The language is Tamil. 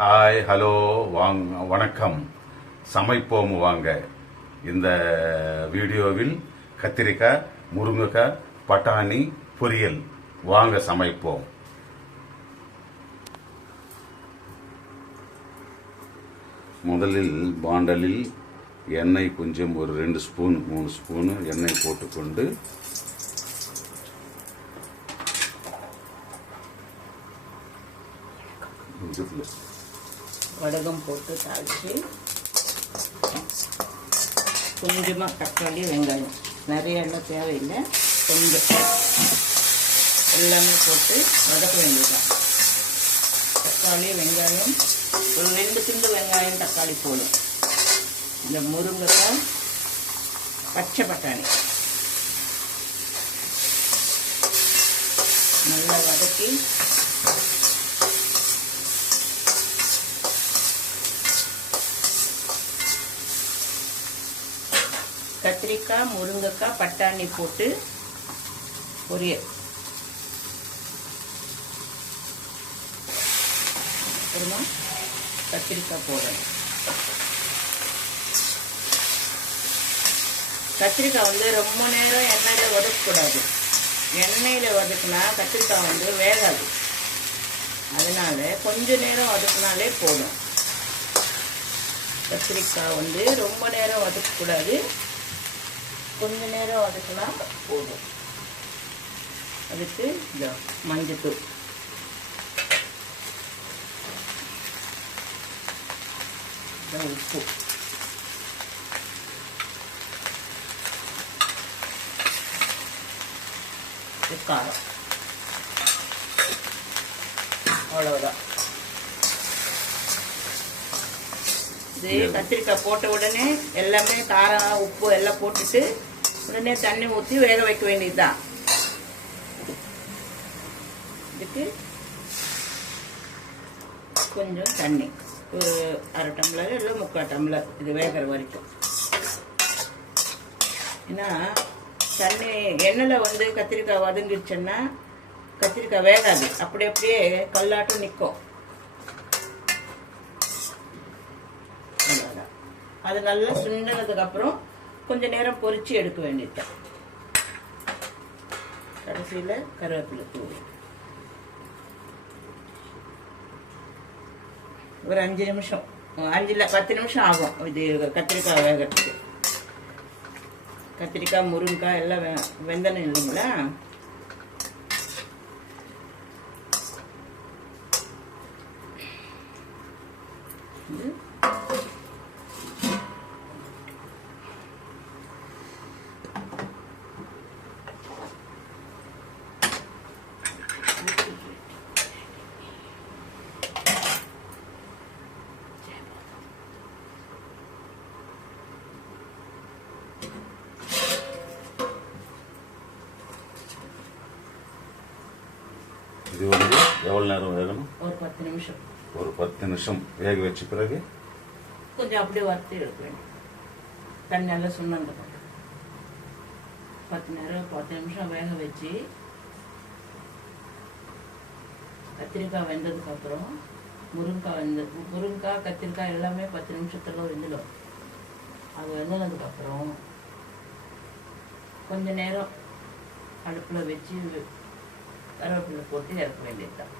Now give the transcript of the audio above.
ஹாய் ஹலோ வாங்க வணக்கம். சமைப்போம் வாங்க. இந்த வீடியோவில் கத்திரிக்காய் முருங்கைக்காய் பட்டாணி பொரியல். வாங்க சமைப்போம். முதலில் பாண்டலில் எண்ணெய் கொஞ்சம் ஒரு ரெண்டு ஸ்பூன் மூணு ஸ்பூனு எண்ணெய் போட்டுக்கொண்டு இதுல வடகம் போட்டு தாளித்து கொஞ்சமாக தக்காளி வெங்காயம். நிறைய எண்ணெய் தேவையில்லை. கொஞ்சம் எல்லாமே போட்டு வதக்க வேண்டியதுதான். தக்காளி வெங்காயம் ஒரு ரெண்டு துண்டு வெங்காயம் தக்காளி போடும் இந்த முருங்கைக்காய் பச்சை பட்டாணி. நல்லா வதக்கி கத்திரிக்காய் முருங்கைக்காய் பட்டாணி போட்டு பொரியல் அப்புறமா கத்திரிக்காய் போடணும். கத்திரிக்காய் வந்து ரொம்ப நேரம் எண்ணெயில் வதக்கக்கூடாது. எண்ணெயில் வதக்குனா கத்திரிக்காய் வந்து வேகாது. அதனால கொஞ்ச நேரம் வதக்குனாலே போதும். கத்திரிக்காய் வந்து ரொம்ப நேரம் வதக்கக்கூடாது. கொஞ்ச நேரம் வதக்கினா போதும். அதுக்கு இந்த மஞ்சத்தூள். உப்பு. காரம். அவ்வளவுதான். இது கத்திரிக்காய் போட்ட உடனே எல்லாமே காரம் உப்பு எல்லாம் போட்டுட்டு உடனே தண்ணி ஊற்றி வேக வைக்க வேண்டியதுதான். இதுக்கு கொஞ்சம் தண்ணி. ஒரு அரை டம்ளர் இல்லை முக்கால் டம்ளர் இது வேகிற வரைக்கும். ஏன்னா தண்ணி எண்ணெயில் வந்து கத்திரிக்காய் வதங்கிடுச்சுன்னா கத்திரிக்காய் வேகாது. அப்படி அப்படியே கல்லாட்டம் நிற்கும் அவ்வளோதான் அது நல்லா சுண்டினதுக்கு அப்புறம் கொஞ்ச நேரம் பொறிச்சு எடுக்க வேண்டியது கடைசியில் கருவேப்பிலை தூவி ஒரு அஞ்சு நிமிஷம். அஞ்சு பத்து நிமிஷம் ஆகும். இது கத்திரிக்காய் வேகிறதுக்கு. கத்திரிக்காய் முருங்கைக்காய் எல்லாம் வெந்தனம் இல்லைங்களா? இது இது வந்து எவ்வளவு நேரம் வேகணும்? ஒரு பத்து நிமிஷம். ஒரு பத்து நிமிஷம் வேக வச்ச பிறகு? கொஞ்சம் அப்படியே வறுத்து எடுக்க வேண்டும் தண்ணி நல்லா சுண்ணங்க பத்து நேரம் பத்து நிமிஷம் வேக வச்சு கத்திரிக்காய் வெந்ததுக்கு அப்புறம் முருங்கைக்காய் வெந்த முருங்கைக்காய் கத்திரிக்காய் எல்லாமே பத்து நிமிஷத்துல வெந்துடும். அது வெந்ததுக்கு அப்புறம் கொஞ்ச நேரம் அடுப்பில் வச்சு கருவேப்பிலை போட்டு இறக்க வேண்டியதுதான்